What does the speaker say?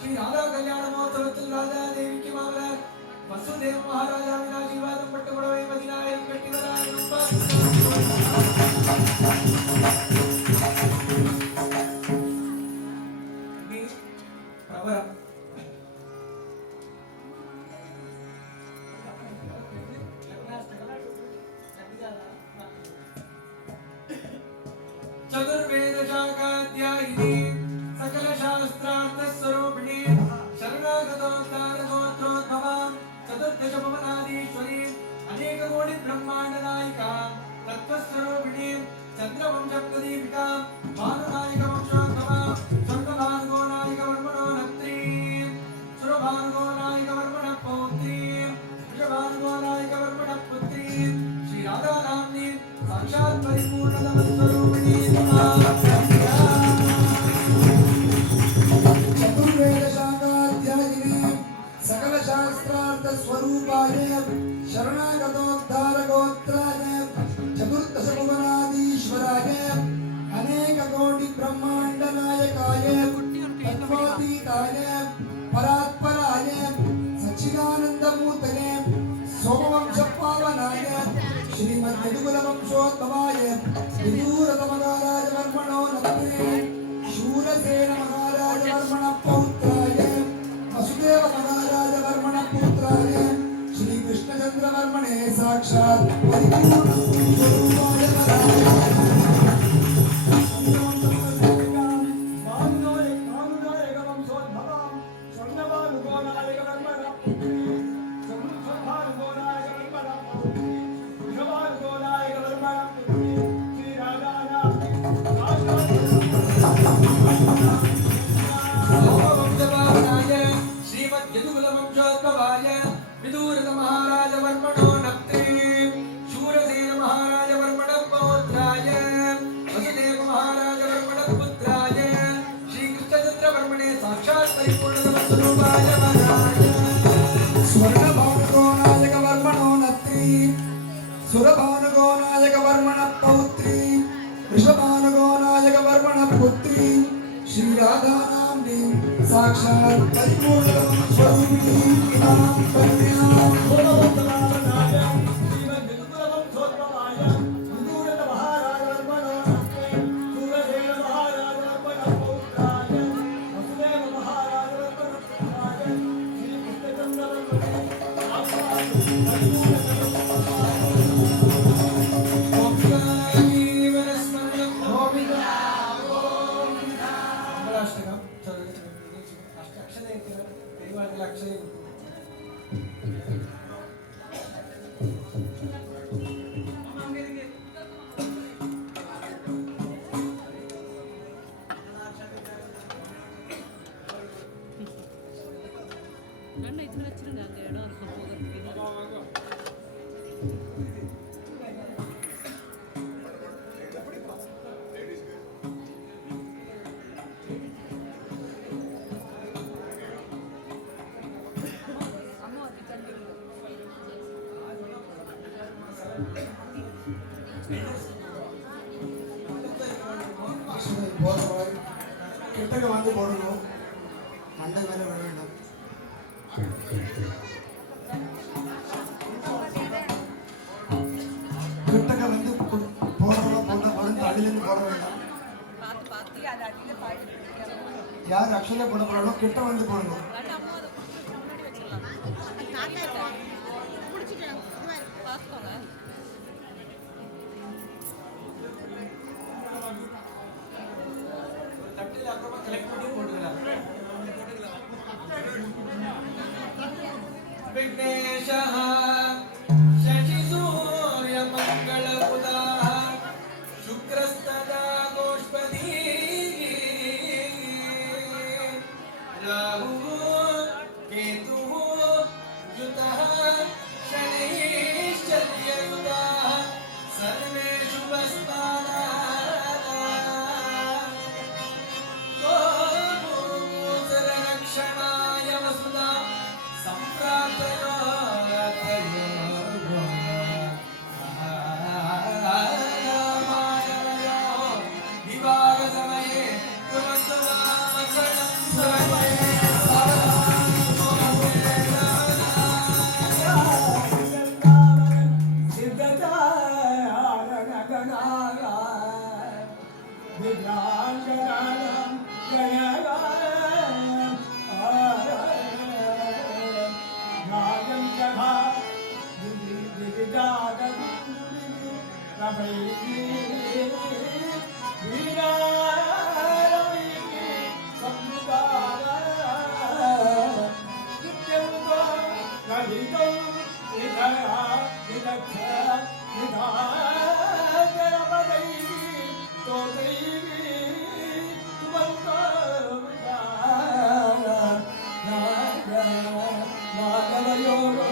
श्री राधा कल्याण महोत्सव राधा देवी की मामला वसुदेव महाराजा विराजीवादम पट्टुबड़वे मदिनाय कट्टिवराय चतुर्वेद शाखाध्यायिनी सकल शास्त्रार्थ स्वरूपिणी शरणागतोद्धार गोत्रोद्भवां चतुर्दश भुवनाधीश्वरी अनेक कोटि ब्रह्मांड नायिका तत्वस्वरूपिणी चंद्रवंश प्रदीपिका भानुनायक वंशोद्भवा स्वर्गभार्गो नायक वर्मणो नत्री सुरभार्गो नायक वर्मण पौत्री वृषभार्गो नायक वर्मण पुत्री श्री राधा नाम्नी साक्षात् परिपूर्णतम स्वरूपिणी सकल शास्त्रार्थ स्वरूपाय शरणागतोद्धार गोत्राय चतुर्दश भुवनाधीश्वराय अनेक कोटि ब्रह्मांड नायकाय तत्वातीताय परात्पराय सच्चिदानंद मूर्तये सोमवंश पावनाय श्रीमद् यदुकुल वंशोद्भवाय विदूरथ महाराज वर्मणो नमः शूरसेन महाराज वर्मण पौत्राय वसुदेव महाराज वर्मण पुत्राय श्री कृष्णचंद्र वर्मणे साक्षात् परिपूर्ण स्वरूपाय सुरभानुगो नायक वर्मण पौत्री वृषभानुगो नायक वर्मण पुत्री श्री राधा नाम्नी साक्षात् परिपूर्ण स्वरूपिणी इमां कन्यां கிட்டக்க வந்து போடணும் மண்டை மேலே விட வேண்டாம் கிட்டக்க வந்து போடுறோம் போட்ட படுத்து அடியிலேருந்து போட வேண்டாம் யார் அக்ஷயா போட போறாங்களோ கிட்ட வந்து போடணும் विघ्नेशः शशि सूर्य मंगल उदाः शुक्रस्तदा गोष्पदी राहुः केतुः युतः शनैश्चर्ययुताः सर्वे शुभस्थानाः विभ्राजगानं गणगानं गायं जघा दिविजागुरुदिवि रवैः वीरारवैः संयुगाना नित्यं गणितं विधया विदग्ध विधानरपदैः तोत्रैः तुमन्तं माधवयोगो